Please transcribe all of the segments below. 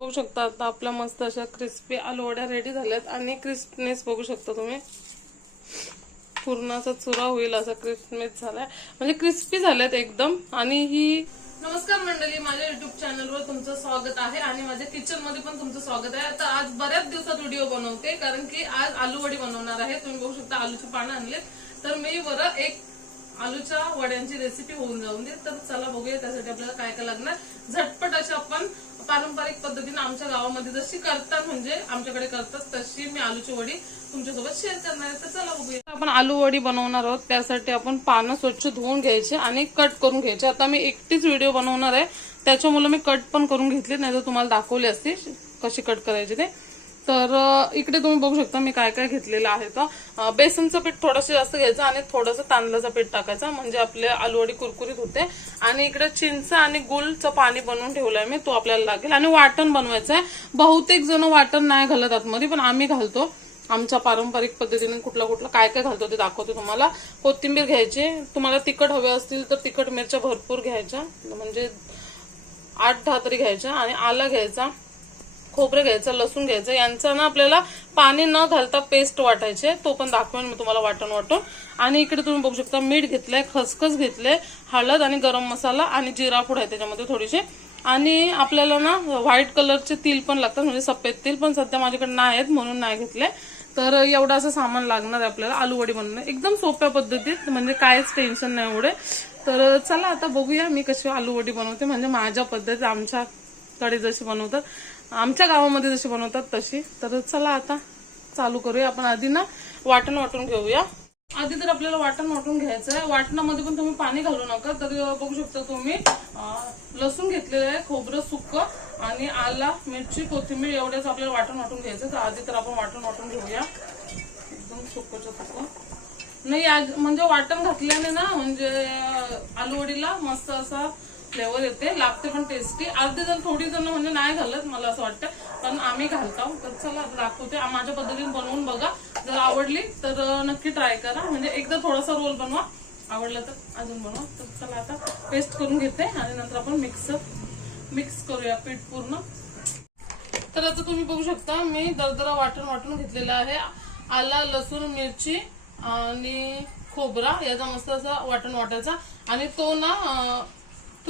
बघू शकता. आता आपल्या मस्त अशा क्रिस्पी आलूवड्या रेडी झाल्यात आणि क्रिस्पनेस बघू शकता तुम्ही. पूर्ण असा चुरा होईल असा क्रिस्पनेस झालाय. म्हणजे क्रिस्पी झाल्यात एकदम. आणि ही नमस्कार मंडळी माझ्या युट्यूब चॅनलवर तुमचं स्वागत आहे आणि माझ्या किचनमध्ये पण तुमचं स्वागत आहे. आता आज बऱ्याच दिवसात व्हिडिओ बनवते कारण की आज आलू वडी बनवणार आहे. तुम्ही बघू शकता आलूची पानं आणलेत. तर मी बरं एक आलूच्या वड्यांची रेसिपी होऊन जाऊन दे तर चला बघूया त्यासाठी आपल्याला काय काय लागणार. झटपट अशी आपण पारंपरिक पद्धतीने आमच्या गावामध्ये जशी करतात म्हणजे आमच्याकडे करतात तशी मी आलूची वडी तुमच्यासोबत शेअर करणार आहे. तर चला बघूया आपण आलू वडी बनवणार आहोत त्यासाठी आपण पानं स्वच्छ धुवून घ्यायचे आणि कट करून घ्यायचे. आता मी एकटीच व्हिडिओ बनवणार आहे. त्याच्यामुळे मी कट पण करून घेतली नाही तर तुम्हाला दाखवली असती कशी कट करायची ते. तर इकडे तुम्ही बघू शकता मी काय काय घेतलेलं आहे तर बेसनचं पीठ थोडंसं जास्त घ्यायचं आणि थोडंसं तांदळाचं पीठ टाकायचं. म्हणजे आपले आलूवडी कुरकुरीत होते. आणि इकडे चिंच आणि गुळचं पाणी बनवून ठेवलंय मी. तो आपल्याला लागेल. आणि वाटण बनवायचं आहे बहुतेक जण वाटण नाही घालत आतमध्ये पण आम्ही घालतो. आमच्या पारंपरिक पद्धतीने कुठला कुठला काय काय घालतो ते दाखवते तुम्हाला. कोथिंबीर घ्यायची. तुम्हाला तिखट हवे असतील तर तिखट मिरच्या भरपूर घ्यायच्या. म्हणजे आठ दहा तरी घ्यायच्या. आणि आला घ्यायचा. खोबरं घ्यायचं लसूण घ्यायचं यांचं ना आपल्याला पाणी न घालता पेस्ट वाटायचे. तो पण दाखवेन मी तुम्हाला वाटण वाटून. आणि इकडे तुम्ही बघू शकता मीठ घेतलंय खसखस घेतले हळद आणि गरम मसाला आणि जिरा पूड आहे त्याच्यामध्ये थोडीशी. आणि आपल्याला ना व्हाईट कलरचे तेल पण लागतात म्हणजे सफेद तील पण सध्या माझ्याकडे नाही आहेत म्हणून नाही घेतले. तर एवढं असं सामान लागणार आहे आपल्याला आलू वडी बनवणं एकदम सोप्या पद्धतीत म्हणजे कायच टेन्शन नाही एवढे. तर चला आता बघूया मी कशी आलूवडी बनवते म्हणजे माझ्या पद्धतीत आमच्याकडे जशी बनवतात. आमच्या गावामध्ये जशी बनवतात तशी. तर चला आता चालू करूया. आपण आधी ना वाटण वाटून घेऊया. आधी तर आपल्याला वाटण वाटून घ्यायचं आहे वाटणामध्ये पण तुम्ही पाणी घालू नका. तर बघू शकता तुम्ही लसूण घेतलेलं आहे खोबरं सुक्क आणि आला मिरची कोथिंबीर एवढ्याच आपल्याला वाटण वाटून घ्यायचं तर आधी तर आपण वाटण वाटून घेऊया. एकदम सुक्कच्या सुक्क. नाही आज म्हणजे वाटण घातल्याने ना म्हणजे आलूवडीला मस्त असा फ्लेवर येते. लागते पण टेस्टी अर्धे जण थोडी जण म्हणजे नाही घालत मला असं वाटतं. पण आम्ही घालतो. तर चला दाखवते. माझ्या पद्धतीने बनवून बघा. जर आवडली तर नक्की ट्राय करा. म्हणजे एकदा थोडासा रोल बनवा. आवडला तर अजून बनवा. तर चला आता पेस्ट करून घेते आणि नंतर आपण मिक्स मिक्स करूया पीठ पूर्ण. तर आता तुम्ही बघू शकता मी दरदरा वाटण वाटून घेतलेलं आहे. आला लसूण मिरची आणि खोबरा. याचा मस्त असा वाटण वाटायचा. आणि तो ना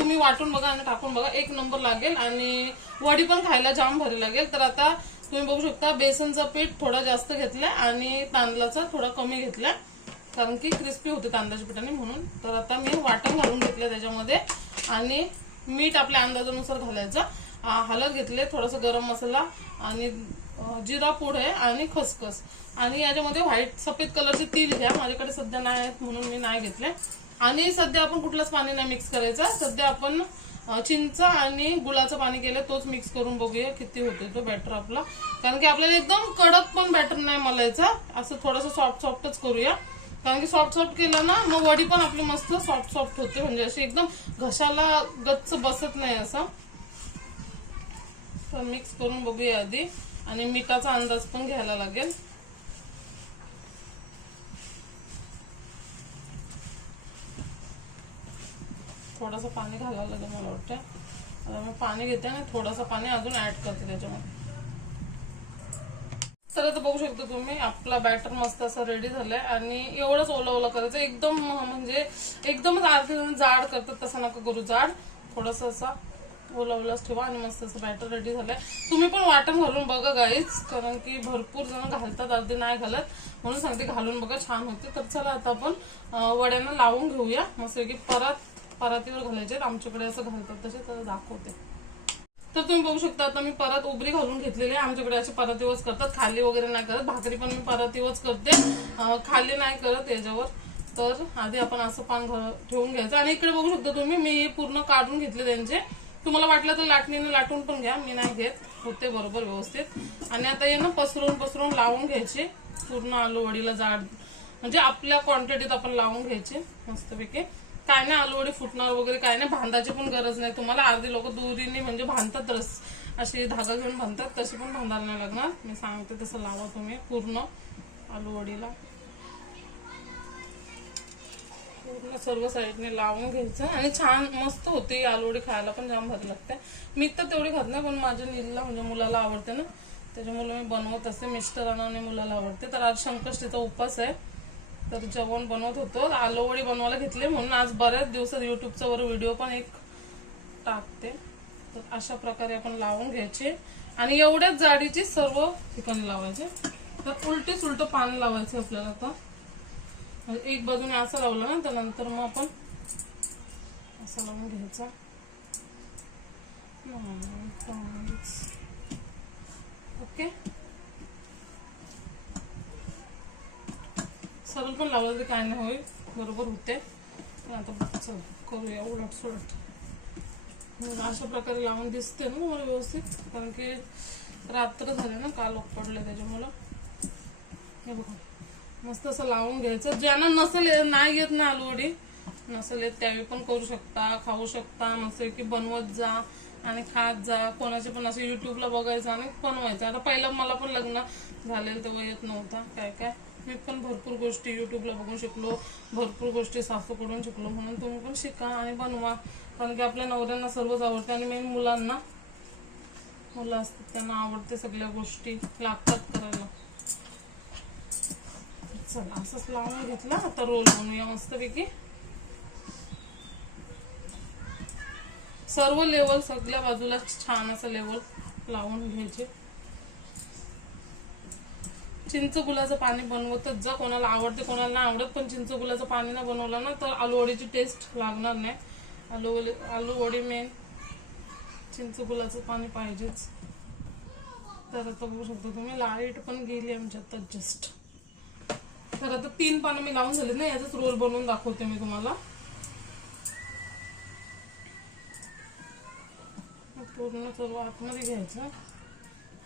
तुम्ही वाटून बघा आणि टाकून बघा. एक नंबर लागेल आणि वडी पण खायला जाम भारी लागेल. तर आता तुम्ही बघू शकता बेसनचं पीठ थोडं जास्त घेतलाय आणि तांदळाचं थोडा कमी घेतलाय. कारण की क्रिस्पी होते तांदळाच्या पिठाने म्हणून. तर आता मी वाटण घालून घेतलं त्याच्यामध्ये. आणि मीठ आपल्या अंदाजानुसार घालायचं. आ, घेतले थोडासा गरम मसाला आणि जिरा पूड आहे आणि खसखस. आणि याच्यामध्ये व्हाईट सफेद कलरचे तीळ घ्या. माझ्याकडे सध्या नाही आहेत म्हणून मी नाही घेतले आणि सध्या आपण कुठलंच पाणी नाही मिक्स करायचं. सध्या आपण चिंच आणि गुळाचं पाणी केलं तोच मिक्स करून बघूया किती होते तो बॅटर आपला. कारण की आपल्याला एकदम कडक पण बॅटर नाही मलायचा. असं थोडंसं सॉफ्ट सॉफ्टच करूया. कारण की सॉफ्ट सॉफ्ट केलं ना मग वडी पण आपली मस्त सॉफ्ट सॉफ्ट होते. म्हणजे अशी एकदम घशाला गच्च बसत नाही असं. तर मिक्स करून बघूया आधी. आणि मिठाचा अंदाज पण घ्यायला लागेल. थोडंसं पाणी घालावं लागेल मला वाटतं आता मी पाणी घेते आणि थोडंसं पाणी अजून ऍड करते त्याच्यामध्ये. तर आता बघू शकता तुम्ही आपला बॅटर मस्त असा रेडी झालाय आणि एवढंच ओलं ओलं करायचं. एकदम म्हणजे एकदमच आरती जाड करतात तसं नका करू जाड. थोडस असा ओला ठेवा आणि मस्त असं बॅटर रेडी झालंय. तुम्ही पण वाटण घालून बघा गाईच कारण की भरपूर जण घालतात अर्धे नाही घालत. म्हणून सांगते घालून बघा छान होते. तर चला आता आपण वड्यांना लावून घेऊया. मस्त की परत परातीवर घालायचे. आमच्याकडे असं घालतात तसे तर दाखवते. तर तुम्ही बघू शकता आता मी परत उबरी घालून घेतलेली आहे. आमच्याकडे असे परातीवच करतात. खाली वगैरे नाही करत. भाकरी पण मी परातीवच करते. खाली नाही करत याच्यावर. तर आधी आपण असं पान घ- ठेवून घ्यायचं. आणि इकडे बघू शकता तुम्ही मी पूर्ण काढून घेतले त्यांचे. तुम्हाला वाटलं तर लाटणीने लाटून पण घ्या. मी नाही घेत. होते बरोबर व्यवस्थित. आणि आता हे ना पसरून पसरून लावून घ्यायचे. पूर्ण आलू वडीला जाड म्हणजे आपल्या क्वांटिटीत आपण लावून घ्यायचे मस्तपैकी. काय नाही आलूवडी फुटणार वगैरे काय नाही बांधायची पण गरज नाही. तुम्हाला अर्धी लोक दुरीने म्हणजे भांडतात रस. अशी धागा घेऊन बांधतात तशी पण बांधायला नाही लागणार. मी सांगते तसं लावा तुम्ही पूर्ण आलूवडीला. पूर्ण सर्व साईडने लावून घ्यायचं आणि छान मस्त होते ही आलूवडी खायला पण जाम भारी लागते. मी तर तेवढी खात नाही पण माझ्या नीलला म्हणजे मुलाला आवडते ना. त्याच्यामुळे मी बनवत असते मिस्टरांना आणि मुलाला आवडते. तर आज संकष्टीचा उपास आहे. तर जेवण बनवत होतो. आलूवडी बनवायला घेतले म्हणून आज बऱ्याच दिवसात युट्यूबचा वर व्हिडिओ पण एक टाकते. तर अशा प्रकारे आपण लावून घ्यायचे. आणि एवढ्याच जाडीची सर्व ठिकाणी लावायचे. तर उलटी सुलट पान लावायचे आपल्याला आता. म्हणजे एक बाजूने असं लावलं ना त्यानंतर मग आपण असं लावून घ्यायचा. ओके? सरळ पण लावलं तरी काय नाही होईल. बरोबर होते. आता चल करूया उलट सुलट. अशा प्रकारे लावून दिसते ना मला व्यवस्थित. कारण की रात्र झाले ना काल पडले त्याच्यामुळं. हे बघा. मस्त असं लावून घ्यायचं. ज्यांना नसेल नाही येत ना आलूवडी नसेल येत त्यावेळी पण करू शकता खाऊ शकता. नसेल की बनवत जा आणि खात जा. कोणाचे पण असं युट्यूबला बघायचं आणि बनवायचं. आता पहिलं मला पण लग्न झालेलं तेव्हा येत नव्हता. काय काय? मी पण भरपूर गोष्टी युट्यूबला बघून शिकलो भरपूर गोष्टी सासूकडून शिकलो म्हणून तुम्ही पण शिका आणि बनवा. कारण की आपल्या नवऱ्यांना सर्वच आवडते आणि मेन मुलांना मुलं असतात त्यांना आवडते सगळ्या गोष्टी लागतात करायला. चला असंच लावून घेतला आता रोल बनवूया मस्तपैकी. सर्व लेवल सगळ्या बाजूला छान असं लेवल लावून घ्यायचे. चिंच गुलाचं पाणी बनवतच जा कोणाला आवडते कोणाला नाही आवडत पण चिंच गुलाचं पाणी नाही बनवलं ना तर आलू वडीची टेस्ट लागणार नाही. आलू आलू वडी मेन चिंच गुलाचं पाणी पाहिजेच. तर आता बघू शकता तुम्ही लाइट पण गेली आमच्या आता जस्ट तर आता तीन पानं मी लावून झाले ना याचाच रोल बनवून दाखवते मी तुम्हाला. पूर्ण सर्व आतमध्ये घ्यायचं.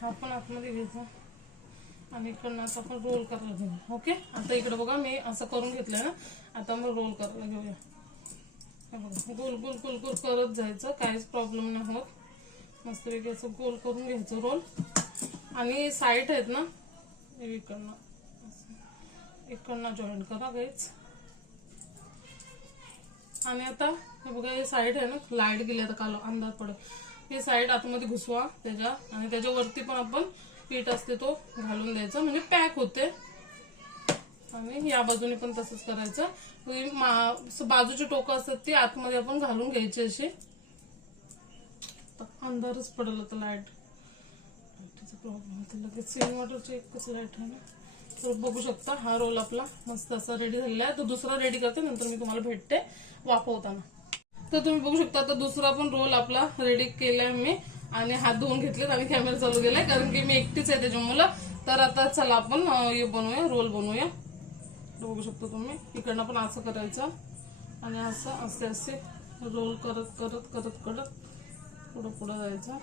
हा पण आतमध्ये घ्यायचा. आणि इकडनं असं आपण रोल करायला घेऊ. ओके आता इकडे बघा मी असं करून घेतलंय ना. आता मग रोल करायला घेऊया. बघा गोल गोल गोल गोल करत जायचं. काहीच प्रॉब्लेम नाही होत. मस्तपैकी असं गोल करून घ्यायचं रोल आणि साईड आहेत ना इकडनं इकडनं जॉईन करा काहीच आणि आता हे बघा हे साईड आहे ना लाइट गेली आता काल अंधार पडेल. हे साईड आतमध्ये घुसवा त्याच्या आणि त्याच्यावरती पण आपण पीठ असते तो घालून द्यायचा. म्हणजे पॅक होते. आणि या बाजूने पण तसंच करायचं. म्हणजे बाजूची टोकं असतात ती आतमध्ये आपण घालून घ्यायची अशी. अंधारच पडेल आता लाइट लाईटीचा प्रॉब्लेम होता. लगेच इन्व्हर्टरची एकच लाइट आहे ना. तर बघू शकता हा रोल आपला मस्त असा रेडी झालेला आहे. तो दुसरा रेडी करते नंतर मी तुम्हाला भेटते वाफवताना तर तुम्ही बघू शकता तर दुसरा पण रोल आपला रेडी केलाय मी. आणि हात धुवून घेतलेत आणि कॅमेरा चालू केलाय. कारण की मी एकटीच आहे त्याच्यामुळं तर आता चला आपण हे बनवूया रोल बनवूया. बघू शकता तुम्ही. इकडनं पण असं करायचं. आणि असं असे असे रोल करत करत करत करत पुढं पुढं जायचं.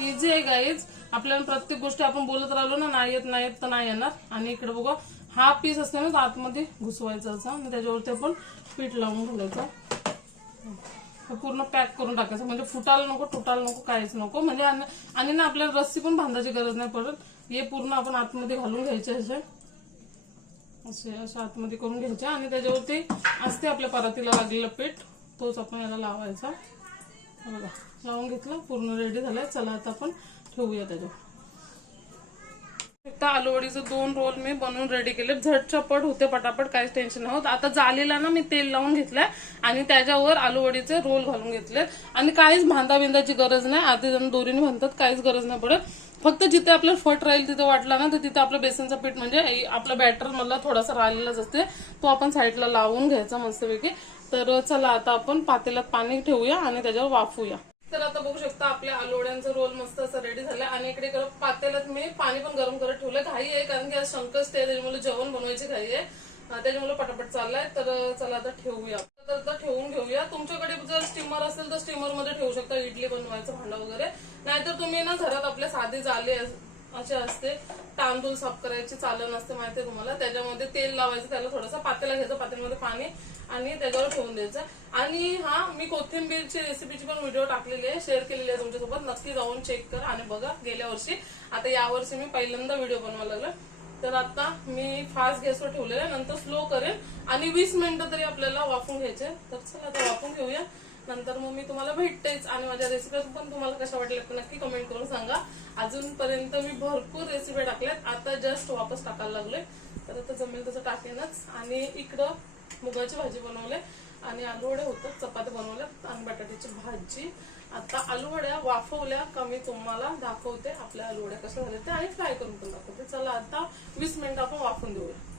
इझी आहे गाईज आपल्याला प्रत्येक गोष्टी आपण बोलत राहिलो ना नाही येत नाही येत तर नाही येणार. आणि इकडे बघा हा पीस असतो आतमध्ये घुसवायचा असा. आणि त्याच्यावरती आपण पीठ लावून घालायचं. पूर्ण पॅक करून टाकायचं. म्हणजे फुटायला नको तुटायला नको काहीच नको. म्हणजे आणि आणि ना आपल्याला रस्सी पण बांधायची गरज नाही पडत. हे पूर्ण आपण आतमध्ये घालून घ्यायचे असे. असे अशा आतमध्ये करून घ्यायचे. आणि त्याच्यावरती असते आपल्या परातीला लागलेलं पीठ. तोच आपण याला लावायचा. बघा लावून घेतलं पूर्ण रेडी झालंय. चला आता आपण ठेवूया त्याच्यावर. आता आलूवडीचे दोन रोल मी बनवून रेडी केले. झटचपट होते पटापट काहीच टेन्शन नाही होत आता झालेला ना मी तेल लावून घेतलंय आणि त्याच्यावर आलूवडीचे रोल घालून घेतले आणि काहीच भांदा बिंदाची गरज नाही. आधी जण दोरीने म्हणतात काहीच गरज नाही पडत. फक्त जिथे आपलं फट राहील तिथे वाटला ना तर तिथे आपलं बेसनचं पीठ म्हणजे आपलं बॅटर मधला थोडासा राहिलेलाच असते. तो आपण साईडला लावून घ्यायचा मस्तपैकी. तर चला आता आपण पातेल्यात पाणी ठेवूया आणि त्याच्यावर वाफूया तर आता बघू शकता आपल्या आलोड्यांचा रोल मस्त असा रेडी झाला. आणि इकडे गरम पातेल्यात मी पाणी पण गरम करत ठेवलं घाई आहे कारण की आज संकष्ट आहे त्याच्यामुळे जेवण बनवायची घाई आहे. त्याच्यामुळे पटापट चाललाय. तर चला आता ठेवूया. तर आता ठेवून घेऊया. तुमच्याकडे जर स्टीमर असेल तर स्टीमरमध्ये ठेवू शकता. इडली बनवायचं भांडा वगैरे. नाहीतर तुम्ही ना घरात आपल्या साधी जाले असे असते. तांदूळ साफ करायची चालन असते माहिती आहे तुम्हाला. त्याच्यामध्ये तेल लावायचं त्याला थोडंसं पातेला घ्यायचं पातेल्यामध्ये पाणी आणि त्याच्यावर ठेवून द्यायचं. आणि हा मी कोथिंबीरची रेसिपीची पण व्हिडिओ टाकलेली आहे शेअर केलेली आहे तुमच्यासोबत. नक्की जाऊन चेक करा आणि बघा गेल्या वर्षी. आता यावर्षी मी पहिल्यांदा व्हिडिओ बनवायला लागला. तर आता मी फास्ट गॅसवर ठेवलेला आहे. नंतर स्लो करेन. आणि वीस मिनिटं तरी आपल्याला वाफून घ्यायचे. तर चला आता वाफून घेऊया. नंतर मग मी तुम्हाला भेटतेच आणि माझ्या रेसिपी पण तुम्हाला कशा वाटल्या तर नक्की कमेंट करून सांगा. अजूनपर्यंत मी भरपूर रेसिपी टाकल्यात. आता जस्ट वापस टाकायला लागले तर आता जमेल तसं टाकेनच. आणि इकडं मुगाची भाजी बनवले. आणि आलूवड्या होतात चपात्या बनवल्यात आणि बटाट्याची भाजी. आता आलूवड्या वाफवल्या का मी तुम्हाला दाखवते आपल्या आलूवड्या कशा झाल्या ते आणि फ्राय करून पण दाखवते. चला आता वीस मिनिटं आपण वाफून देऊया.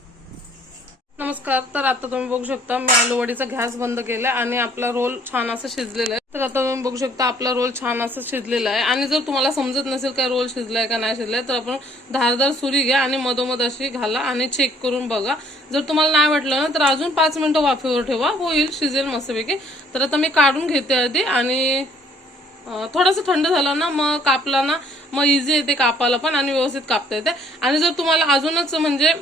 नमस्कार तर आता तुम्ही बघू शकता मी आलूवडीचा गॅस बंद केलाय आणि आपला रोल छान असं शिजलेला आहे. तर आता तुम्ही बघू शकता आपला रोल छान असं शिजलेला आहे. आणि जर तुम्हाला समजत नसेल काय रोल शिजलाय का नाही शिजलाय तर आपण धारदार सुरी घ्या आणि मधोमध अशी घाला आणि चेक करून बघा. जर तुम्हाला नाही वाटलं ना तर अजून पाच मिनिटं वाफेवर ठेवा. होईल शिजेल मस्तपैकी. तर आता मी काढून घेते आधी आणि थोडंसं थंड झालं ना मग कापला ना मग इझी येते कापायला पण आणि व्यवस्थित कापता येते. आणि जर तुम्हाला अजूनच म्हणजे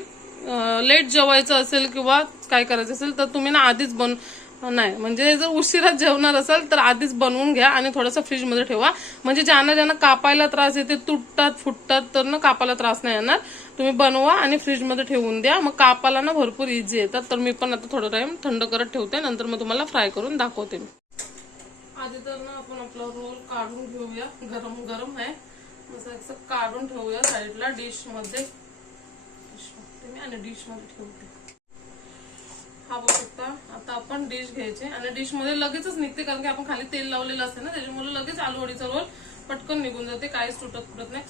लेट जेवायचं असेल किंवा काय करायचं असेल तर तुम्ही ना आधीच बन नाही म्हणजे जर उशिरा जेवणार असाल तर आधीच बनवून घ्या आणि थोडंसं फ्रीजमध्ये ठेवा. म्हणजे ज्यांना ज्यांना कापायला त्रास येते तुटतात फुटतात तर ना कापायला त्रास नाही येणार. तुम्ही बनवा आणि फ्रीजमध्ये ठेवून द्या. मग कापाला ना भरपूर इझी येतात. तर मी पण आता थोडं टाइम थंड करत ठेवते. नंतर मग तुम्हाला फ्राय करून दाखवते मी. आधी तर ना आपण आपला रोल काढून घेऊया. गरम गरम आहे असं काढून ठेवूया साईडला डिशमध्ये टाकते मी आणि डिशमध्ये ठेवते. हा बघू शकता. आता आपण डिश घ्यायचे आणि डिशमध्ये लगेचच निघते कारण की आपण खाली तेल लावलेलं असते ना त्याच्यामुळे लगेच आलूवडीचा रोल पटकन निघून जाते काहीच तुटत फुटत नाही.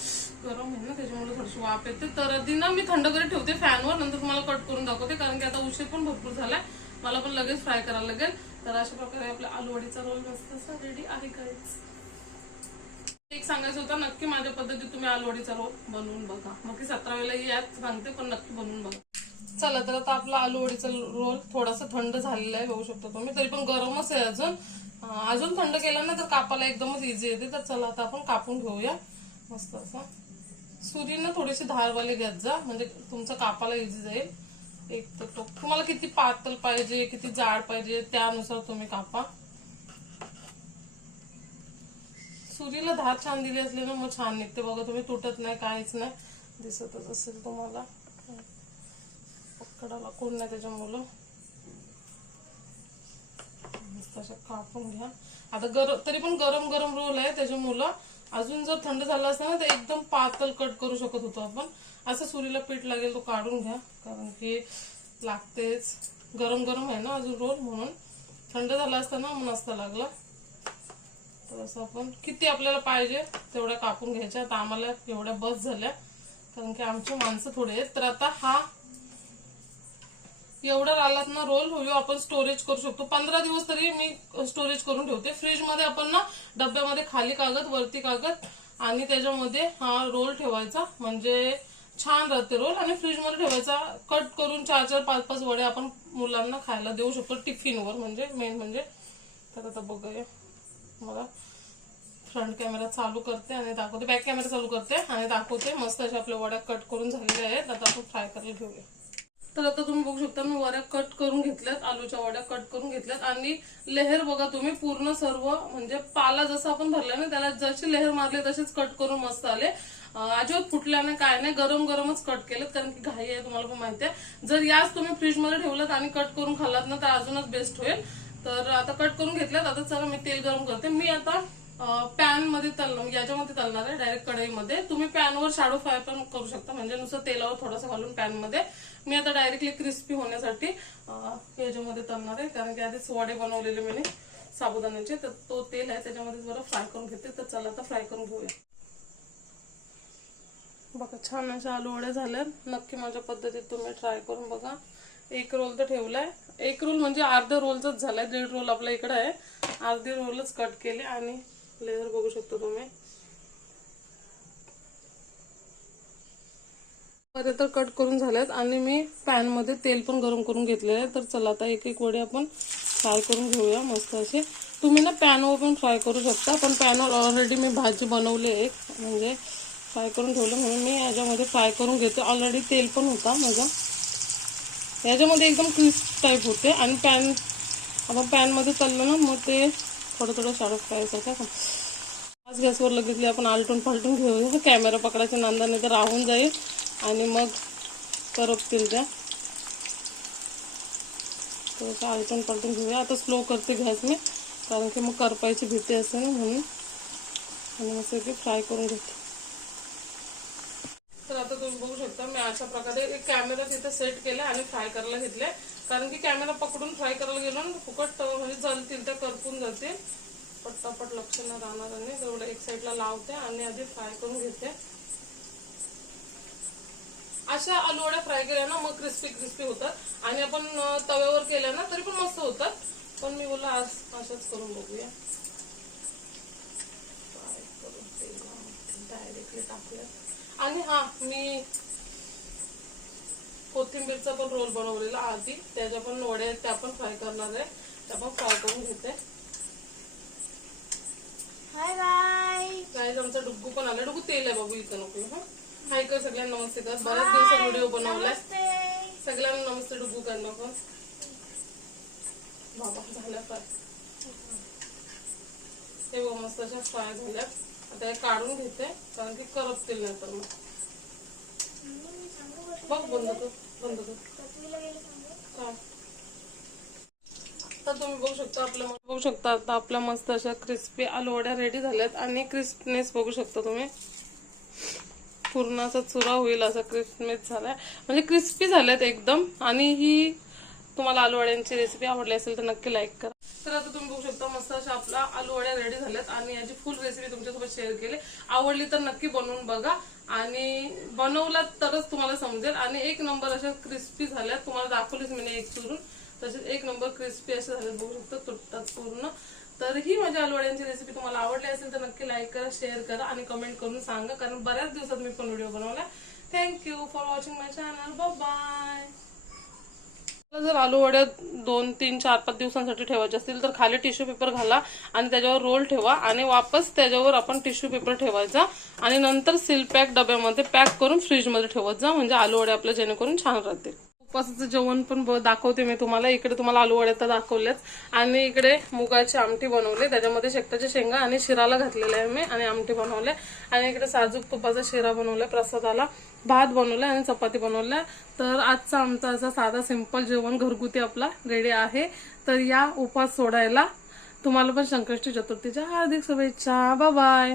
गरम आहे ना त्याच्यामुळे थोडीशी वाफ येते. तर ती ना मी थंड करत ठेवते फॅनवर नंतर तुम्हाला कट करून दाखवते कारण की आता उशीर पण भरपूर झालाय. मला पण लगेच फ्राय करायला लागेल. तर अशा प्रकारे आपल्या आलू वडीचा रोल मस्त असा रेडी आहे काहीच एक सांगायचं होतं नक्की माझ्या पद्धतीत तुम्ही आलूवडीचा रोल बनवून बघा. मग सतरा वेळेला यात सांगते पण नक्की बनवून बघा. चला तर आता आपला आलूवडीचा रोल थोडासा थंड झालेला आहे बघू शकतो तुम्ही. तरी पण गरमच आहे अजून. अजून थंड केला ना तर कापाला एकदमच इझी येते. तर चला आता आपण कापून घेऊया. मस्त असं. सुरीनं थोडीशी धारवाले घेत जा. म्हणजे तुमचं कापाला इझी जाईल. एक तर तो तुम्हाला किती पातळ पाहिजे किती जाड पाहिजे त्यानुसार तुम्ही कापा. सुरीला धार छान दिली असली ना मग छान निघते बघा तुम्ही तुटत नाही काहीच नाही. दिसतच असेल तुम्हाला. पकडाला कोण नाही त्याच्या मुलं. अशा कापून घ्या. आता गरम तरी पण गरम गरम रोल आहे त्याच्या मुलं. अजून जर थंड झाला असता ना तर एकदम पातळ कट करू शकत होतो आपण. असं सुरीला पीठ लागेल तो काढून घ्या कारण की लागतेच. गरम गरम आहे ना अजून रोल म्हणून. थंड झाला असता ना मग नसता लागला. तर असं आपण किती आपल्याला पाहिजे तेवढ्या कापून घ्यायच्या आता आम्हाला एवढ्या बस झाल्या कारण की आमची माणसं थोडी आहेत. तर आता हा एवढा राहिलात ना रोल होईल आपण स्टोरेज करू शकतो. पंधरा दिवस तरी मी स्टोरेज करून ठेवते. फ्रीजमध्ये आपण ना डब्यामध्ये खाली कागद वरती कागद आणि त्याच्यामध्ये हा रोल ठेवायचा. म्हणजे छान राहते रोल आणि फ्रीजमध्ये ठेवायचा. कट करून चार चार पाच पाच वडे आपण मुलांना खायला देऊ शकतो टिफिनवर म्हणजे मेन म्हणजे. तर आता बघूया. मला फ्रंट कॅमेरा चालू करते आणि दाखवते बॅक कॅमेरा चालू करते आणि दाखवते. मस्त अशा आपल्या वड्या कट करून झालेल्या आहेत. आता आपण फ्राय करायला घेऊया. तर आता तुम्ही बघू शकता मी वड्या कट करून घेतल्यात आलूच्या वड्या कट करून घेतल्यात आणि लेहर बघा तुम्ही पूर्ण सर्व म्हणजे पाला जसा आपण भरला ना त्याला जशी लेहर मारली तसेच कट करून मस्त आले. अजिबात फुटल्या नाही काय नाही गरम गरमच कट केलेत कारण की घाई आहे तुम्हाला पण माहिती आहे. जर याच तुम्ही फ्रीजमध्ये ठेवलात आणि कट करून खाल्लात ना तर अजूनच बेस्ट होईल. तर आता कट करून चला मी तेल गरम करते. मी आता पॅनमध्ये तलणार म्हणजे याच्यामध्ये तलणार आहे डायरेक्ट कढईमध्ये. तुम्ही पॅनवर शाडो फ्राय पण करू शकता. म्हणजे नुसतं तेलावर थोडंसं घालून पॅनमध्ये. मी आता डायरेक्टली क्रिस्पी होण्यासाठी याच्यामध्ये तलणार आहे. कारण की आधीच वडे बनवलेले मी साबुदाण्याचे. तर तो तेल आहे त्याच्यामध्ये जरा फ्राय करून घेते. तर चला आता फ्राय करून घेऊया. बघा छान अशा आलू वड्या झाल्या नक्की माझ्या पद्धतीत तुम्ही ट्राय करून बघा. एक रोल तर ठेवलाय. एक रोल म्हणजे अर्धा रोलचाच झालाय. दीड रोल आपल्या इकडे आहे. अर्धी रोलच कट केले आणि लेअर बघू शकतो तुम्ही. बरे तर कट करून झाल्यात आणि मी पॅनमध्ये तेल पण गरम करून घेतलेलं आहे. तर चला आता एक एक वडे आपण फ्राय करून घेऊया मस्त असे तुम्ही ना पॅनवर पण फ्राय करू शकता पण पॅनवर ऑलरेडी मी भाजी बनवली एक. म्हणजे फ्राय करून ठेवलं म्हणून मी याच्यामध्ये फ्राय करून घेते. ऑलरेडी तेल पण होता माझा. याच्यामध्ये एकदम क्रिस्प टाईप होते. आणि पॅन आपण पॅनमध्ये चाललं ना मग ते थोडं थोडं शाडो फ्राय करतात आज गॅसवर लगेचली आपण आलटून पालटून घेऊया. कॅमेरा पकडायच्या नांदाने तर राहून जाईल. आणि मग करपतील त्या. थोडंसं आलटून पालटून घेऊया. आता स्लो करते गॅस मी. कारण की मग करपायची भीती असते ना म्हणून. आणि मस्त ते फ्राय करून घेते. तर आता तुम्ही बघू शकता मी अशा प्रकारे एक कॅमेरा तिथे सेट केला आणि फ्राय करायला घेतले. कारण की कॅमेरा पकडून फ्राय करायला गेलो ना फुकट म्हणजे जळतील त्या करपून जातील. पटापट लक्ष न राहणार आणि तेवढं एक साईडला लावते आणि आधी फ्राय करून घेते. अशा आलूवड्या फ्राय केल्या ना मग क्रिस्पी क्रिस्पी होतात. आणि आपण तव्यावर केल्या ना तरी पण मस्त होतात. पण मी बोला आज अशाच करून बघूया. फ्राय करून डायरेक्टली टाकूया. आणि हा मी कोथिंबीरचा पण रोल बनवलेला आधी. त्याच्या पण वड्या आहेत, त्या पण फ्राय करणार आहे. त्या पण फ्राय करून घेते. हाय बाय काय आमचा डुग्गू पण आला डुग्गू तेल आहे बाबू इथं नको. हा? हाय कर सगळ्यांना नमस्ते. कर बऱ्याच दिवसात व्हिडिओ बनवलाय. सगळ्यांना नमस्ते डुग्गू कर नको बाबा झाल्या फ्राय हे मस्त अशा फ्राय झाल्या आता हे काढून घेते कारण की करपतील नाही तर मग. बघ बंद कर बंद कर. आता तुम्ही बघू शकता आपल्या बघू शकता आता आपल्या मस्त अशा क्रिस्पी आलू वड्या रेडी झाल्यात आणि क्रिस्पनेस बघू शकता तुम्ही. पूर्ण असा चुरा होईल असा क्रिस्पनेस झालाय. म्हणजे क्रिस्पी झाल्यात एकदम आणि ही तुम्हाला आलू वड्यांची रेसिपी आवडली असेल तर नक्की लाईक करा. तर आता तुम्ही बघू शकता मस्त अशा आपला आलू वड्या रेडी झाल्यात आणि याची फुल रेसिपी तुमच्यासोबत शेअर केली. आवडली तर नक्की बनवून बघा. आणि बनवला तरच तुम्हाला समजेल. आणि एक नंबर अशा क्रिस्पी झाल्यात. तुम्हाला दाखवलीच मी एक चुरून तसेच एक नंबर क्रिस्पी असे झाले बघू शकता तुटतात पूर्ण. तर ही माझ्या आलूवड्यांची रेसिपी तुम्हाला आवडली असेल तर नक्की लाईक करा शेअर करा आणि कमेंट करून सांगा. कारण बऱ्याच दिवसात मी पण व्हिडिओ बनवला thank you for watching my channel bye जर आलू वड्या दोन तीन चार पाच दिवसांसाठी ठेवायचे असतील तर खाली टिश्यू पेपर घाला आणि त्याच्यावर रोल ठेवा आणि वापस त्याच्यावर आपण टिश्यू पेपर ठेवायचा आणि नंतर सील पॅक डब्यामध्ये पॅक करून फ्रीजमध्ये ठेवत जा म्हणजे आलू वड्या आपल्या जेणेकरून छान राहतील. उपवासाचं जेवण पण ब- दाखवते मी तुम्हाला. इकडे तुम्हाला आलू वड्या तर दाखवल्याच आणि इकडे मुगाची आमटी बनवली. त्याच्यामध्ये शेकटाच्या शेंगा आणि शिराला घातलेले आहे मी आणि आमटी बनवले. आणि इकडे साजूक तुपाचा शिरा बनवलाय प्रसादाला. भात बनवला आणि चपाती बनवल्या. तर आजचा आमचा असा साधा सिंपल जेवण घरगुती आपला रेडी आहे. तर या उपवास सोडायला तुम्हाला पण संकष्टी चतुर्थीच्या हार्दिक शुभेच्छा. बाय